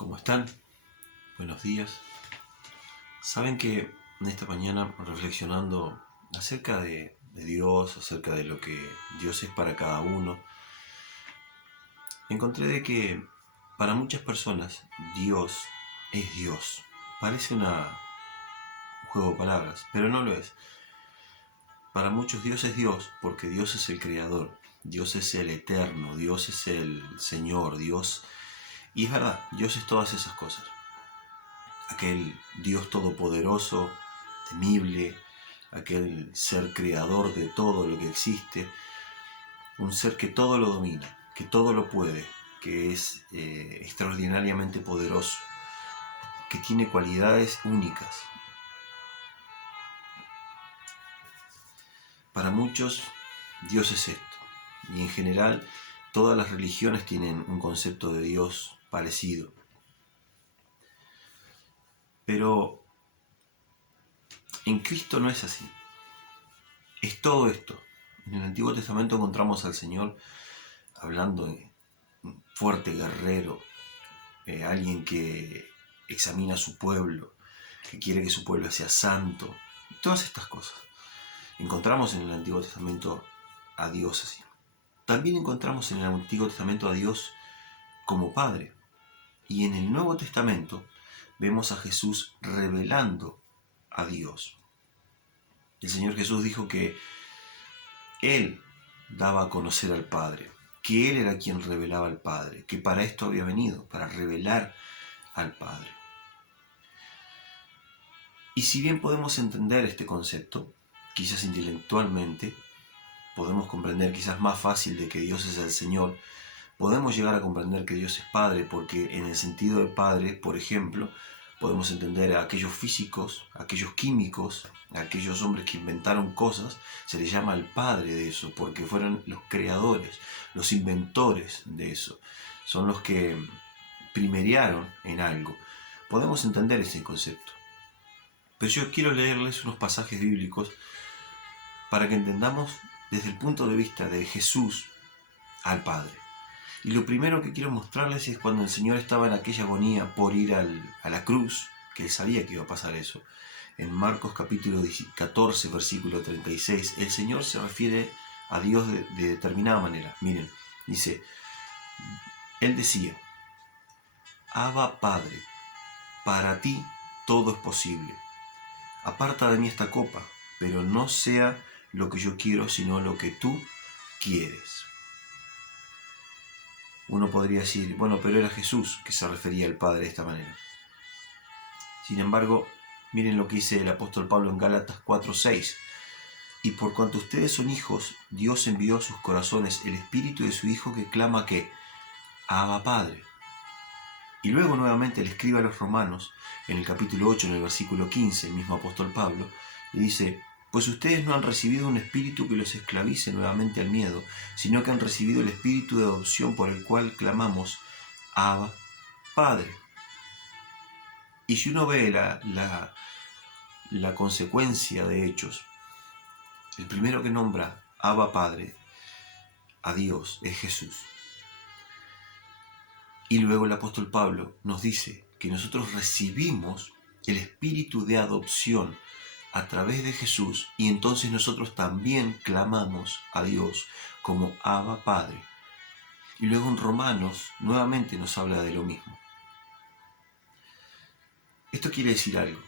¿Cómo están? Buenos días. Saben que en esta mañana, reflexionando acerca de Dios, acerca de lo que Dios es para cada uno, encontré de que para muchas personas Dios es Dios. Parece un juego de palabras, pero no lo es. Para muchos Dios es Dios porque Dios es el Creador, Dios es el Eterno, Dios es el Señor, Dios... Y es verdad, Dios es todas esas cosas. Aquel Dios todopoderoso, temible, aquel ser creador de todo lo que existe, un ser que todo lo domina, que todo lo puede, que es extraordinariamente poderoso, que tiene cualidades únicas. Para muchos, Dios es esto, y en general todas las religiones tienen un concepto de Dios parecido. Pero en Cristo no es así. Es todo esto. En el Antiguo Testamento encontramos al Señor hablando de un fuerte guerrero, alguien que examina a su pueblo, que quiere que su pueblo sea santo, todas estas cosas. Encontramos en el Antiguo Testamento a Dios así. También encontramos en el Antiguo Testamento a Dios como Padre. Y en el Nuevo Testamento vemos a Jesús revelando a Dios. El Señor Jesús dijo que Él daba a conocer al Padre, que Él era quien revelaba al Padre, que para esto había venido, para revelar al Padre. Y si bien podemos entender este concepto, quizás intelectualmente, podemos comprender quizás más fácil de que Dios es el Señor, podemos llegar a comprender que Dios es Padre porque en el sentido de Padre, por ejemplo, podemos entender a aquellos físicos, a aquellos químicos, a aquellos hombres que inventaron cosas, se les llama el Padre de eso, porque fueron los creadores, los inventores de eso, son los que primerearon en algo. Podemos entender ese concepto. Pero yo quiero leerles unos pasajes bíblicos para que entendamos desde el punto de vista de Jesús al Padre. Y lo primero que quiero mostrarles es cuando el Señor estaba en aquella agonía por ir a la cruz, que Él sabía que iba a pasar eso. En Marcos capítulo 14, versículo 36, el Señor se refiere a Dios de determinada manera. Miren, dice, Él decía, Abba Padre, para ti todo es posible. Aparta de mí esta copa, pero no sea lo que yo quiero, sino lo que tú quieres. Uno podría decir, bueno, pero era Jesús que se refería al Padre de esta manera. Sin embargo, miren lo que dice el apóstol Pablo en Gálatas 4:6. Y por cuanto ustedes son hijos, Dios envió a sus corazones el espíritu de su Hijo que clama que, Abba Padre. Y luego nuevamente le escribe a los romanos, en el capítulo 8, en el versículo 15, el mismo apóstol Pablo, le dice, pues ustedes no han recibido un espíritu que los esclavice nuevamente al miedo, sino que han recibido el espíritu de adopción por el cual clamamos, Abba Padre. Y si uno ve la consecuencia de hechos, el primero que nombra Abba Padre a Dios es Jesús. Y luego el apóstol Pablo nos dice que nosotros recibimos el espíritu de adopción a través de Jesús y entonces nosotros también clamamos a Dios como Abba Padre. Y luego en Romanos nuevamente nos habla de lo mismo. Esto quiere decir algo.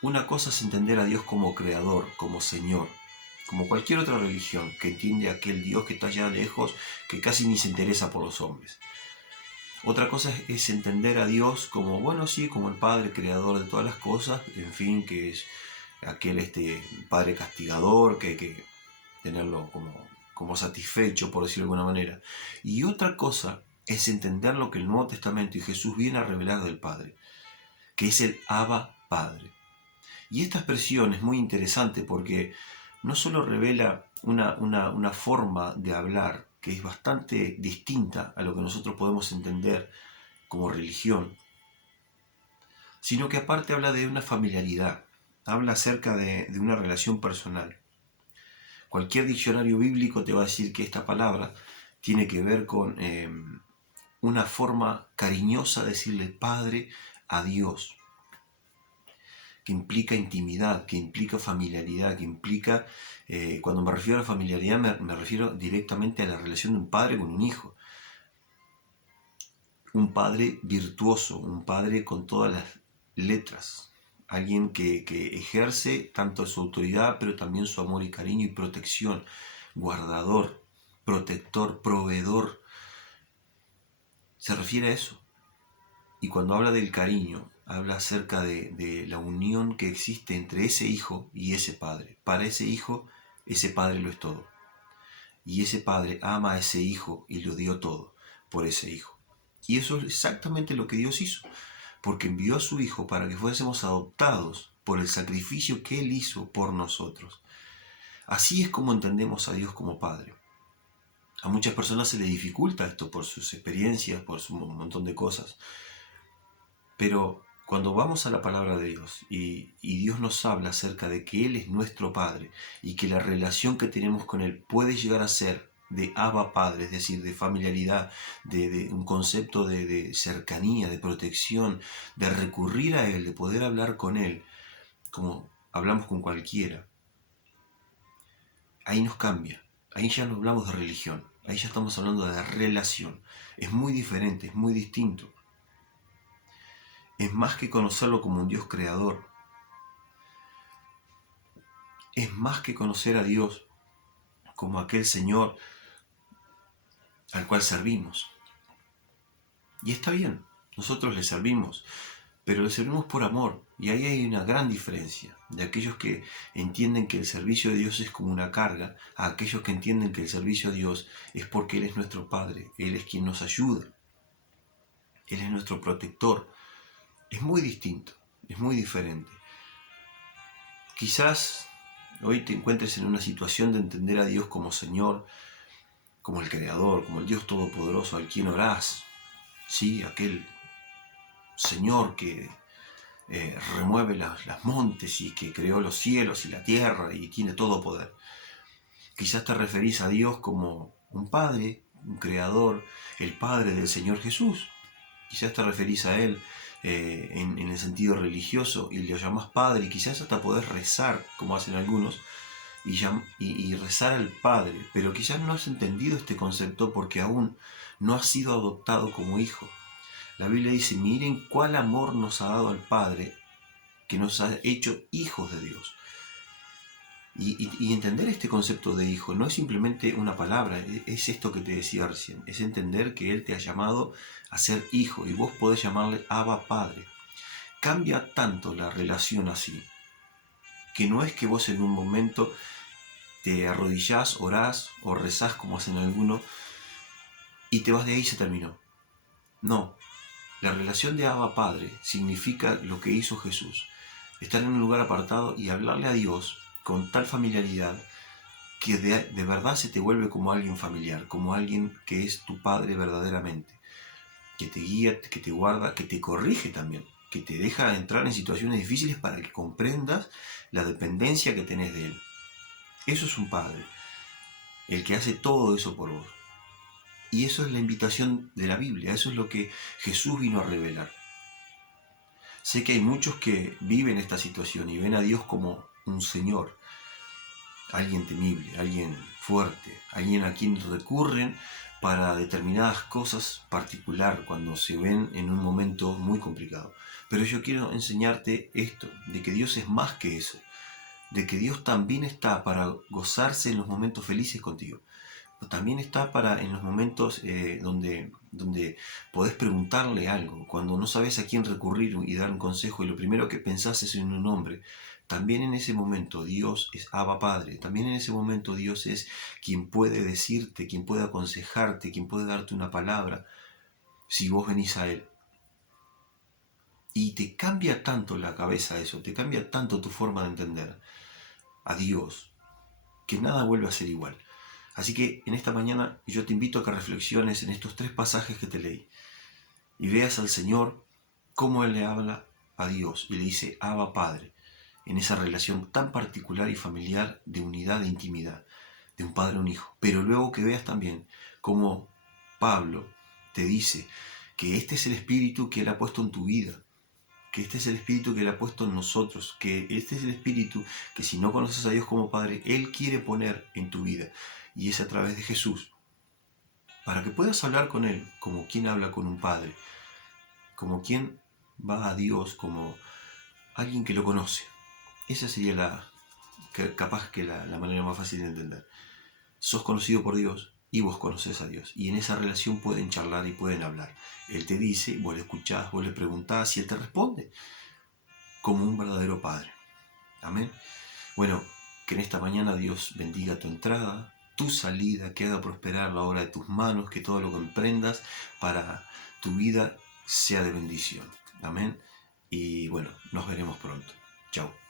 Una cosa es entender a Dios como creador, como Señor, como cualquier otra religión que entiende a aquel Dios que está allá lejos, que casi ni se interesa por los hombres. Otra cosa es entender a Dios como, bueno, sí, como el Padre creador de todas las cosas, en fin, que es aquel Padre castigador, que hay que tenerlo como satisfecho, por decirlo de alguna manera. Y otra cosa es entender lo que el Nuevo Testamento y Jesús viene a revelar del Padre, que es el Abba Padre. Y esta expresión es muy interesante porque no solo revela una forma de hablar que es bastante distinta a lo que nosotros podemos entender como religión, sino que aparte habla de una familiaridad, habla acerca de una relación personal. Cualquier diccionario bíblico te va a decir que esta palabra tiene que ver con una forma cariñosa de decirle Padre a Dios, que implica intimidad, que implica familiaridad, que implica, cuando me refiero a familiaridad me refiero directamente a la relación de un padre con un hijo. Un padre virtuoso, un padre con todas las letras, alguien que ejerce tanto su autoridad, pero también su amor y cariño y protección, guardador, protector, proveedor. Se refiere a eso. Y cuando habla del cariño, habla acerca de la unión que existe entre ese hijo y ese padre. Para ese hijo, ese padre lo es todo. Y ese padre ama a ese hijo y lo dio todo por ese hijo. Y eso es exactamente lo que Dios hizo, porque envió a su hijo para que fuésemos adoptados por el sacrificio que Él hizo por nosotros. Así es como entendemos a Dios como Padre. A muchas personas se les dificulta esto por sus experiencias, por un montón de cosas. Pero cuando vamos a la palabra de Dios y Dios nos habla acerca de que Él es nuestro Padre y que la relación que tenemos con Él puede llegar a ser de Abba Padre, es decir, de familiaridad, de un concepto de cercanía, de protección, de recurrir a Él, de poder hablar con Él, como hablamos con cualquiera, ahí nos cambia. Ahí ya no hablamos de religión, ahí ya estamos hablando de relación. Es muy diferente, es muy distinto. Es más que conocerlo como un Dios creador. Es más que conocer a Dios como aquel Señor al cual servimos. Y está bien, nosotros le servimos, pero le servimos por amor. Y ahí hay una gran diferencia de aquellos que entienden que el servicio a Dios es como una carga, a aquellos que entienden que el servicio a Dios es porque Él es nuestro Padre, Él es quien nos ayuda, Él es nuestro protector. Es muy distinto, es muy diferente. Quizás hoy te encuentres en una situación de entender a Dios como Señor, como el Creador, como el Dios Todopoderoso al quien orás, ¿sí? Aquel Señor que remueve las montes y que creó los cielos y la tierra y tiene todo poder. Quizás te referís a Dios como un Padre, un Creador, el Padre del Señor Jesús. Quizás te referís a Él en el sentido religioso y le llamás Padre, y quizás hasta podés rezar, como hacen algunos, y rezar al Padre, pero quizás no has entendido este concepto porque aún no has sido adoptado como hijo. La Biblia dice, miren cuál amor nos ha dado el Padre, que nos ha hecho hijos de Dios. Y entender este concepto de hijo no es simplemente una palabra, es esto que te decía recién, es entender que Él te ha llamado a ser hijo y vos podés llamarle Abba Padre. Cambia tanto la relación así, que no es que vos en un momento te arrodillás, orás o rezás como hacen algunos y te vas de ahí y se terminó. No, la relación de Abba Padre significa lo que hizo Jesús, estar en un lugar apartado y hablarle a Dios con tal familiaridad que de verdad se te vuelve como alguien familiar, como alguien que es tu Padre verdaderamente, que te guía, que te guarda, que te corrige también, que te deja entrar en situaciones difíciles para que comprendas la dependencia que tenés de Él. Eso es un Padre, el que hace todo eso por vos. Y eso es la invitación de la Biblia, eso es lo que Jesús vino a revelar. Sé que hay muchos que viven esta situación y ven a Dios como un Señor, alguien temible, alguien fuerte, alguien a quien recurren para determinadas cosas particular cuando se ven en un momento muy complicado. Pero yo quiero enseñarte esto, de que Dios es más que eso, de que Dios también está para gozarse en los momentos felices contigo. También está para en los momentos donde podés preguntarle algo, cuando no sabes a quién recurrir y dar un consejo y lo primero que pensás es en un hombre. También en ese momento Dios es Abba Padre, también en ese momento Dios es quien puede decirte, quien puede aconsejarte, quien puede darte una palabra, si vos venís a Él. Y te cambia tanto la cabeza eso, te cambia tanto tu forma de entender a Dios, que nada vuelve a ser igual. Así que en esta mañana yo te invito a que reflexiones en estos 3 pasajes que te leí y veas al Señor cómo Él le habla a Dios y le dice Abba Padre, en esa relación tan particular y familiar de unidad e intimidad, de un padre a un hijo. Pero luego que veas también cómo Pablo te dice que este es el espíritu que Él ha puesto en tu vida, que este es el espíritu que Él ha puesto en nosotros, que este es el espíritu que si no conoces a Dios como Padre, Él quiere poner en tu vida, y es a través de Jesús, para que puedas hablar con Él como quien habla con un padre, como quien va a Dios, como alguien que lo conoce. Esa sería capaz que la manera más fácil de entender. Sos conocido por Dios y vos conoces a Dios, y en esa relación pueden charlar y pueden hablar. Él te dice, vos le escuchás, vos le preguntás y Él te responde como un verdadero padre. Amén. Bueno, que en esta mañana Dios bendiga tu entrada, tu salida, que haga prosperar la obra de tus manos, que todo lo que emprendas para tu vida sea de bendición. Amén. Y bueno, nos veremos pronto. Chao.